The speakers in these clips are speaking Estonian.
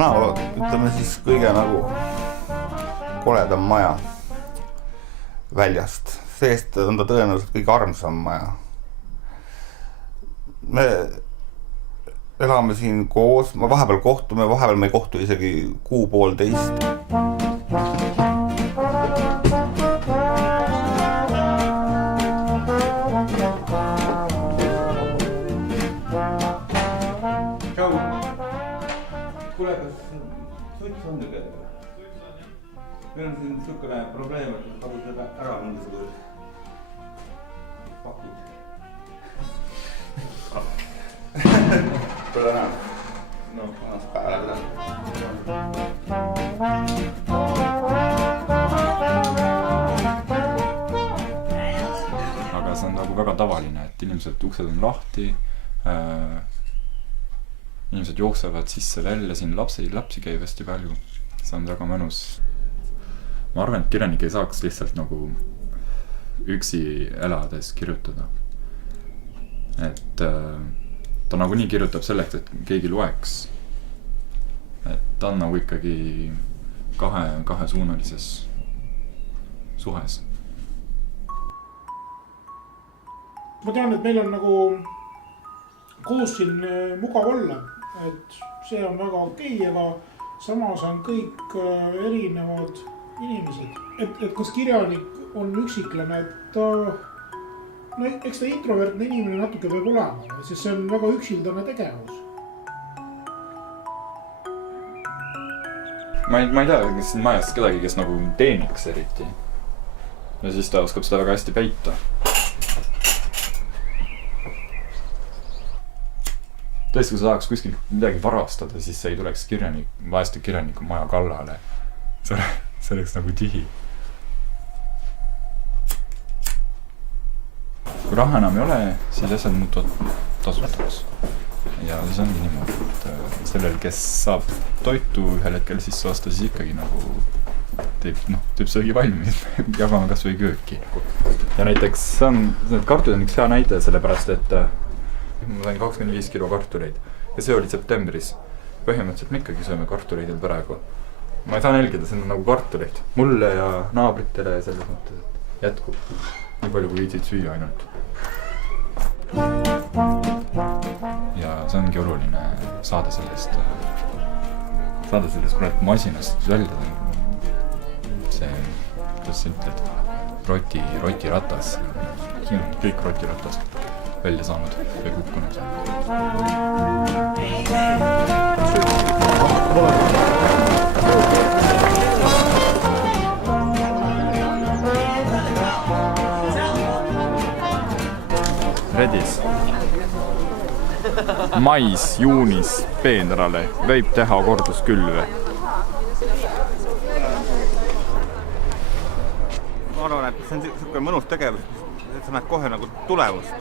tänava, ütleme siis kõige nagu koledam maja väljast. Seest on ta tõenäoliselt kõige armsam maja. Me elame siin koos, me vahepeal kohtume, vahepeal me ei kohtu isegi kuu-poolteist. Tšau! Kuule, kas suits on nüüd kätte? Meil on siin niisugune probleem, et haluad seda ära mingisugune pakid. Tule näha. No, annaks päeva läbi täna. Aga see on nagu väga tavaline, et inimesed uksed on lahti, inimesed jooksevad sisse välja, siin lapsi käib hästi palju. See on väga mõnus. Ma arvan, et kirjanik ei saaks lihtsalt nagu üksi elades kirjutada. Et ta nagu nii kirjutab selleks, et keegi loeks. Et ta on nagu ikkagi kahesuunalises suhes. Ma tean, et meil on nagu koos siin mugav olla, et see on väga okei, aga samas on kõik erinevad inimesed. Et kas kirjanik on üksiklane, et ta, no eks ta introvertne inimene natuke võib olema, sest see on väga üksildane tegevus. Ma ei tea, kes siin majas kedagi, kes nagu teeniks eriti. Ja siis ta oskab seda väga hästi peita. Tõesti, kui sa tahaks kuskil midagi varastada, siis sa ei tuleks vaeste kirjaniku maja kallale. See oleks nagu tihi. Kui raha enam ei ole, siis asjad muutuvad tasutaks. Ja siis ongi niimoodi, et sellel, kes saab toitu ühel hetkel sisse osta, siis ikkagi nagu teeb söögi valmis, jagame kas või kööki. Ja näiteks need kartulid on üks hea näide sellepärast, et ma sain 25 kilo kartuleid ja see oli septembris. Põhimõtteliselt me ikkagi sööme kartuleid praegu. Ma ei saa nälgida, see on nagu kartuleid. Mulle ja naabritele selles mõttes, et jätkub nii palju, kui viitsid süüa ainult. Ja see ongi oluline saada sellest kurat masinast välja. See, kuidas sa ütled, rotiratas. Siin on kõik rotiratast välja saanud või kukkunud. Redis. Mais, juunis, peenrale võib teha korduskülve. Ma arvan, et see on niisugune mõnus tegevus, et sa näed kohe nagu tulemust.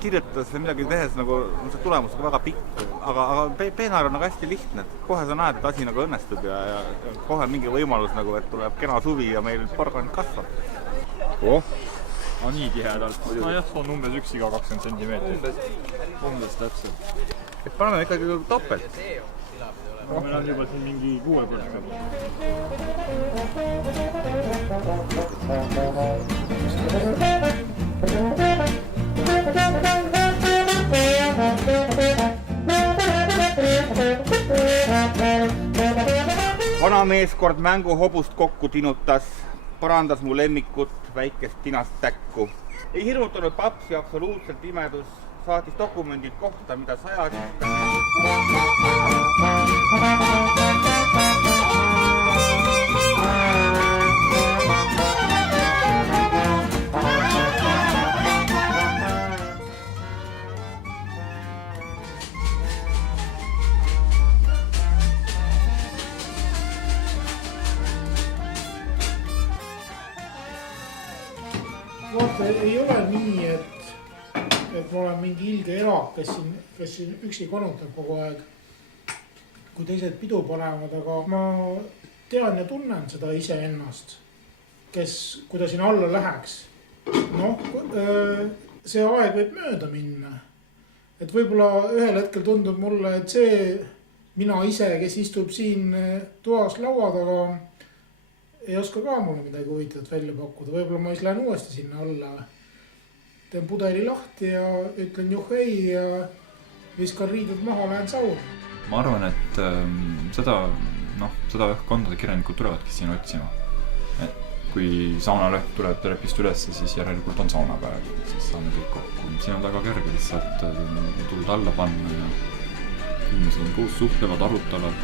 Kirjutades või midagi tehes nagu see tulemus on väga pikk, aga peenar on nagu hästi lihtne. Kohe sa näed, et asi nagu õnnestub ja kohe mingi võimalus nagu, et tuleb kena suvi ja meil porgand kasvab. Nii tihedalt. No jah, on umbes üks iga 20 centimeetrit. Umbes täpselt. Et paneme ikkagi topelt. Meil on juba siin mingi 6 korda. Vana meeskord mänguhobust kokku tinutas, parandas mu lemmikut väikest tinast täkku. Ei hirmutanud papsi absoluutselt imedus, saatis dokumendid kohta, mida sajad. Vaata, ei ole nii, et ma olen mingi ilge erak, kes siin üksi konutab kogu aeg, kui teised pidu panevad, aga ma tean ja tunnen seda iseennast, kui ta siin alla läheks. See aeg võib mööda minna. Et võib-olla ühel hetkel tundub mulle, et mina ise, kes istub siin toas laua taga, ei oska ka mulle midagi huvitavat välja pakkuda. Võib-olla ma siis lähen uuesti sinna alla. Teen pudeli lahti ja ütlen juhei ja viskan riidud maha, lähen sauna. Ma arvan, et seda õhkkonda kirjanikud tulevadki siin otsima. Et kui saunalõhk tuleb trepist üles, siis järelikult on saunapäev. Siis saame kõik kokku. Siin on väga kerge lihtsalt tuld alla panna ja inimesed on koos suhtlevad, arutavad.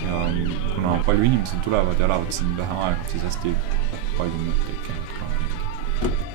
Ja kuna palju inimesed tulevad ja elavad siin vähe aega, siis hästi palju mõtteid käivad ka.